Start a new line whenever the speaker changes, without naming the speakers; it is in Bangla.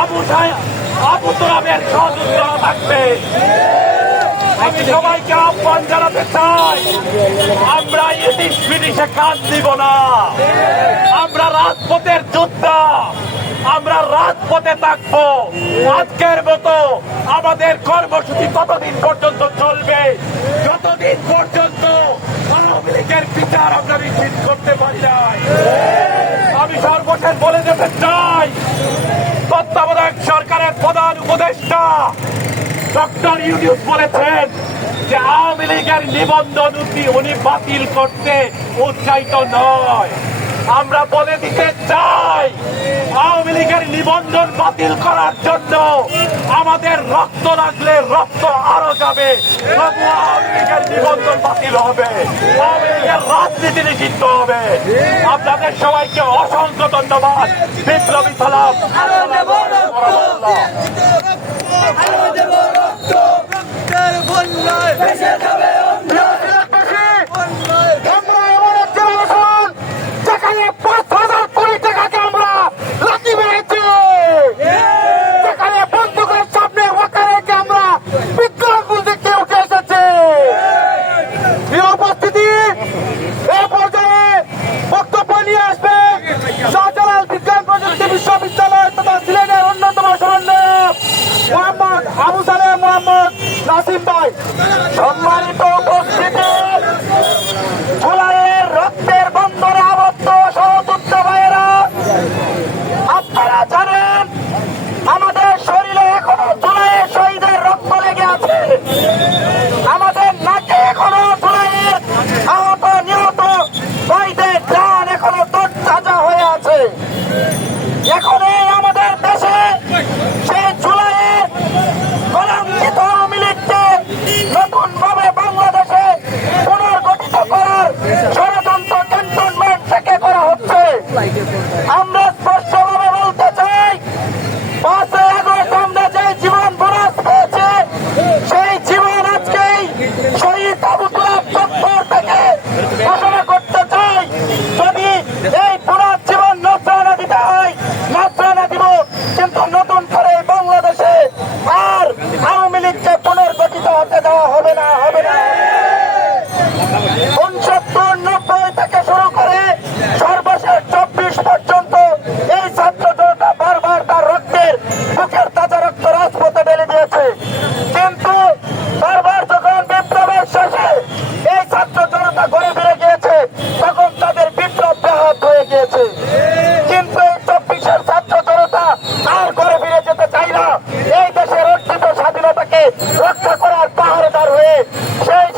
আবু আবু তোরাবের সহযোগিতা থাকবে। আমি সবাইকে আহ্বান জানাতে চাই, আমরা ইতিশ বিদেশে কাজ দিব না। আমরা রাজপথের যোদ্ধা, আমরা রাজপথে থাকব। আজকের মতো আমাদের কর্মসূচি ততদিন পর্যন্ত চলবে। যতদিন পর্যন্ত আওয়ামী লীগের বিচার আমরা নিশ্চিত করতে পারি নাই। আমি সর্বশেষ বলে যেতে চাই প্রধান উপদেষ্টা ডক্টর ইউনিউস বলেছেন যে আওয়ামী লীগের নিবন্ধন উনি বাতিল করতে উৎসাহিত নয়। আমরা বলে দিতে চাই, আওয়ামী লীগের নিবন্ধন বাতিল করার জন্য আমাদের রক্ত লাগলে রক্ত আরও যাবে। আওয়ামী লীগের নিবন্ধন বাতিল হবে। আওয়ামী লীগের রাজনীতি নিষিদ্ধ হবে। আপনাদের সবাইকে অসংখ্য ধন্যবাদ। বিপ্লবী সালাম।
নাসিম আমরা স্পষ্টভাবে বলতে চাই, পাঁচই আগস্ট আমরা যে জীবন বরাজ হয়েছে সেই জীবন আজকেই শহীদ আবুতুল্লাহ থেকে ঘোষণা করতে চাই, যদি এই পুরা জীবন নজরানা দিতে হয় নজরানা দিব, কিন্তু নতুন করে বাংলাদেশে আর আওয়ামী লীগকে পুনর্গঠিত হতে দেওয়া হবে না হবে না। জনতা ঘুরে ফিরে গিয়েছে, তখন তাদের বিপ্লব ব্যাহত হয়ে গিয়েছে। কিন্তু এই চব্বিশের ছাত্র জনতা আর ঘুরে ফিরে যেতে চাই না। এই দেশের অর্জিত স্বাধীনতাকে রক্ষা করার পাহাড়েদার হয়ে সেই